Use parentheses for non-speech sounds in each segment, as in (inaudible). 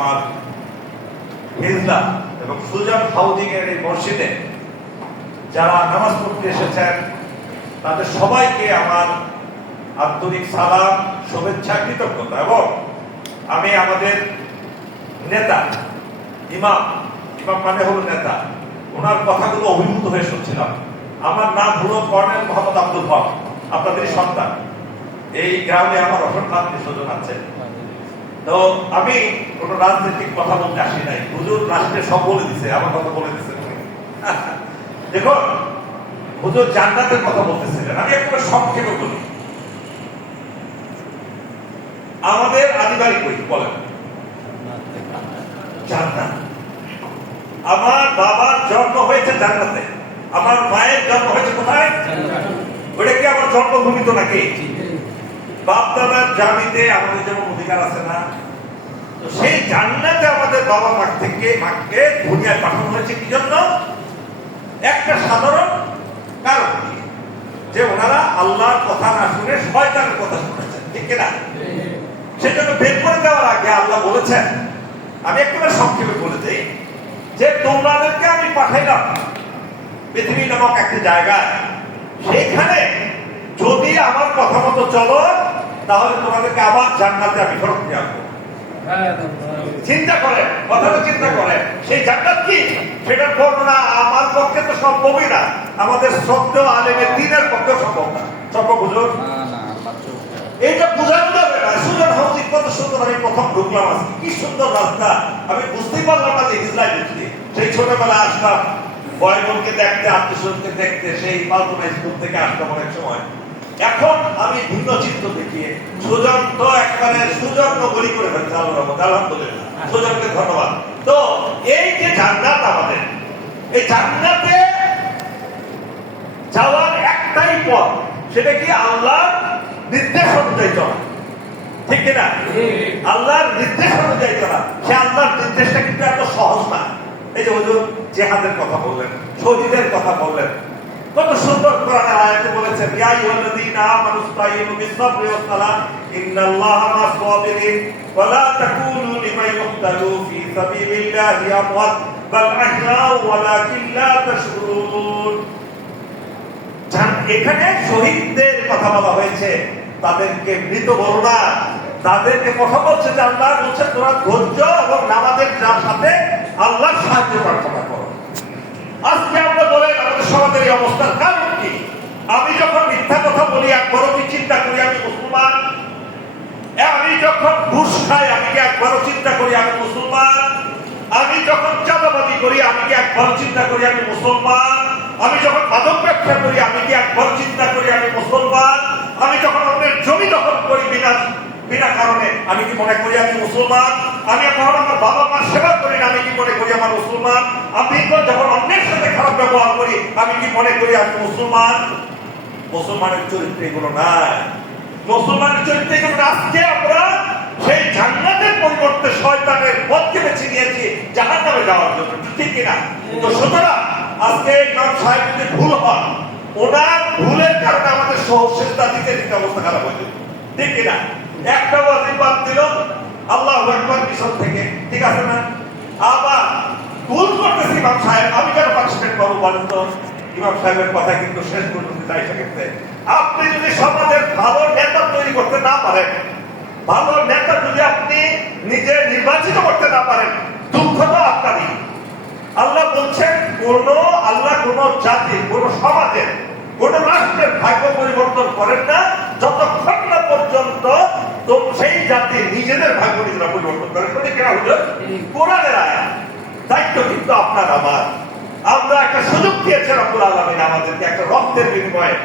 আমার হিজলা এবং হাউজিং যারা নামাজ পড়তে এসেছেন, তাদের সবাইকে আমার আন্তরিক সালাম, শুভেচ্ছা, কৃতজ্ঞতা এবং আমি আমাদের নেতা, ইমাম ইমাম মানে হলো নেতা, ওনার কথাগুলো অভিভূত হয়ে শুনছিলাম। আমার নাম হলো কর্নেল মোহাম্মদ আব্দুল হক আপনাদের সন্তান। এই গ্রামে আমার অসংখ্য আত্মীয় স্বজন আছে। তো আমি কোন রাজনৈতিক কথা বলতে আসি নাই। হুজুর রাষ্ট্রে সব বলে দিছে আমার কথা বলে দিছে। (laughs) দেখুন হুজুর জান্নাতের কথা বলতেছিলেন আমি একটু সংক্ষেপে বলি। আমাদের আদিবাড়ি কই বলেন। জান্নাত। আমার বাবার জন্ম হয়েছে জান্নাতে। আমার মায়ের জন্ম হয়েছে কোথায়? ওটা কি আমার জন্মভূমি তো নাকি? বাপ দাদার জামিতে আমাদের যেমন অধিকার আছে না, তো সেই জান্নাতে আমাদের বাবা মা থেকে মাকে দুনিয়ায় পাঠানো হয়েছে কি জন্য? একটা সাধারণ কারণ যে ওনারা আল্লাহর কথা না শুনে শয়তানের কথা শুনেছেন, ঠিক কিনা সেজন্য বের করে দেওয়ার আগে আল্লাহ বলেছেন, আমি একেবারে সংক্ষেপে বলে দিই, যে তোমাদেরকে আমি পাঠাইলাম পৃথিবী নামক একটা জায়গায়, সেখানে যদি আমার কথা মতো চলো তাহলে তোমাদেরকে আবার জান্নাতে আমি ফেরত দিয়ে আসব। চিন্তা করে কথাটা চিন্তা করে সেই জান্নাত কি? সেটার বর্ণনা আমার পক্ষে তো সম্ভবই না। আমাদের আলেমের দিনের পক্ষে সম্ভব না। সম্ভব বোঝানো? যাবে না। সুজন হাউসিং কত সুন্দর আমি প্রথম ঢুকলাম আজকে কি সুন্দর রাস্তা। আমি বুঝতেই পারলাম না যে বুঝলি সেই ছোটবেলা আসলাম বয়মনকে দেখতে আত্মীয়কে দেখতে সেই পাল্টনা স্কুল থেকে আসতাম অনেক সময়। এখন আমি ভিন্ন চিত্র দেখিয়ে সুজন তো একবারে সুজন নগরী করে ফেলছে আলহামদুলিল্লাহ। সুজনকে ধন্যবাদ। তো এই যে জান্নাত আমাদের, এই জান্নাতে যাওয়ার একটাই পথ, সেটা কি আল্লাহর নির্দেশ অনুযায়ী চলা? ঠিক কিনা? আল্লাহর নির্দেশ অনুযায়ী চলা। সে আল্লাহর নির্দেশটা কিন্তু এত সহজ না। এই যে হুজুর জেহাদের কথা বললেন, শহীদের কথা বললেন বাল এখানে শহীদদের কথা বলা হয়েছে, তাদেরকে মৃত বলো না। তাদেরকে কথা বলছে আল্লাহ বলছে তোরা ধৈর্য এবং নামাজের যার সাথে আল্লাহর সাহায্য প্রার্থনা করো। আজকে আমরা বলেন আমাদের সমাজের এই অবস্থার কারণ আমি যখন মিথ্যা কথা বলি, একবারও কি চিন্তা করি আমি মুসলমান। আমি যখন ঘুষ খাই আমি কি একবারও চিন্তা করি আমি মুসলমান। আমি যখন চাঁদাবাদি করি আমি কি একবার চিন্তা করি আমি মুসলমান। আমি যখন মাদক ব্যবসা করি আমি কি একবার চিন্তা করি আমি মুসলমান। আমি যখন অন্যের জমি দখল করি বিনা বিনা কারণে, আমি কি মনে করি আমি মুসলমান? আমি যখন আমার বাবা মার সেবা করি না আমি কি মনে করি আমার মুসলমান? আমি যখন অন্যের সাথে খারাপ ব্যবহার করি, আমি কি মনে করি আমি মুসলমান? মুসলমানের চরিত্র এগুলো নাই। মুসলমানের চরিত্র এগুলো আজকে আমরা সেই জান্নাতের পরিবর্তে শয়তানের পথকে বেছে নিয়েছি জাহান নামে যাওয়ার জন্য। ঠিক কিনা? তো সুতরাং আজকে ইমাম সাহেব যদি ভুল হন, ওনার ভুলের কারণে আমাদের সহসেজটা দিতে দিতে অবস্থা খারাপ হয়ে যেত ঠিক কিনা? একটা ওয়াজিব বাদ দিল। আল্লাহ একবার মিশন থেকে। ঠিক আছে না? আবার ভুল করতেছি ইমাম সাহেব। আমি কেন পার্টিসিপেট করব বলেন তো? ইমাম সাহেবের কথা কিন্তু শেষ পর্যন্ত তাই সেক্ষেত্রে আপনি যদি সমাজের ভালো নেতা তৈরি করতে না পারেন ভালো নেতা যদি আপনি নিজে নির্বাচিত করতে না পারেন দুঃখ তো আপনারই। আল্লাহ বলছেন কোন আল্লাহ কোন জাতি কোন সমাজের কোন রাষ্ট্রের ভাগ্য পরিবর্তন করেন না যতক্ষণ না পর্যন্ত সেই জাতি নিজেদের ভাগ্য নিজেরা পরিবর্তন করে। সেটা কেনা হলো কোরআনের আয়াত। দায়িত্ব কিন্তু আপনার আমার। দিয়েছে রব্বুল আলমিন আমাদেরকে একটা রক্তের বিনিময়ে।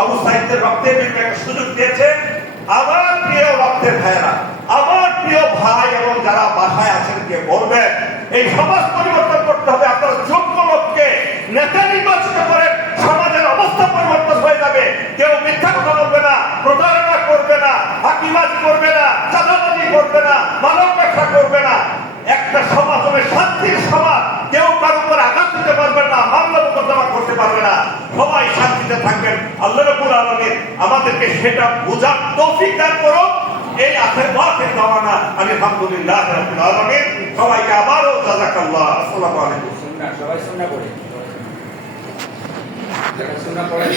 আবু রক্তের বিনিময়ে একটা সুযোগ দিয়েছে। আমার প্রিয় রক্তের ভাইয়েরা, আমার প্রিয় ভাই এবং যারা বাসায় আছেন, কে বলবেন, এই সমাজ পরিবর্তন করতে হবে আপনারা যোগ্য লোককে নেতা নির্বাচিত করেন সমাজের অবস্থা পরিবর্তন হয়ে যাবে কেউ মিথ্যা কথা বলবে না প্রতারণা করবে না হাকিবাজি করবে না চাঁদাবাজি করবে না মানব ব্যবসা করবে না একটা সমাজ হবে শান্তির সমাজ কেউ কারও উপর আঘাত দিতে পারবে না মামলা মোকদ্দমা করতে পারবে না সবাই শান্তিতে থাকবেন আল্লাহ রবুল আলমীর আমার আমাদেরকে সেটা বোঝার তৌফিক দান করো। এই আখের বাখের দাওয়ানা আমি আলহামদুলিল্লাহ রাব্বিল আলামিন। সবাইকে আবারও জাযাকাল্লাহ। আসসালামু আলাইকুম। সবাই যারা সুন্নাহ পড়ে।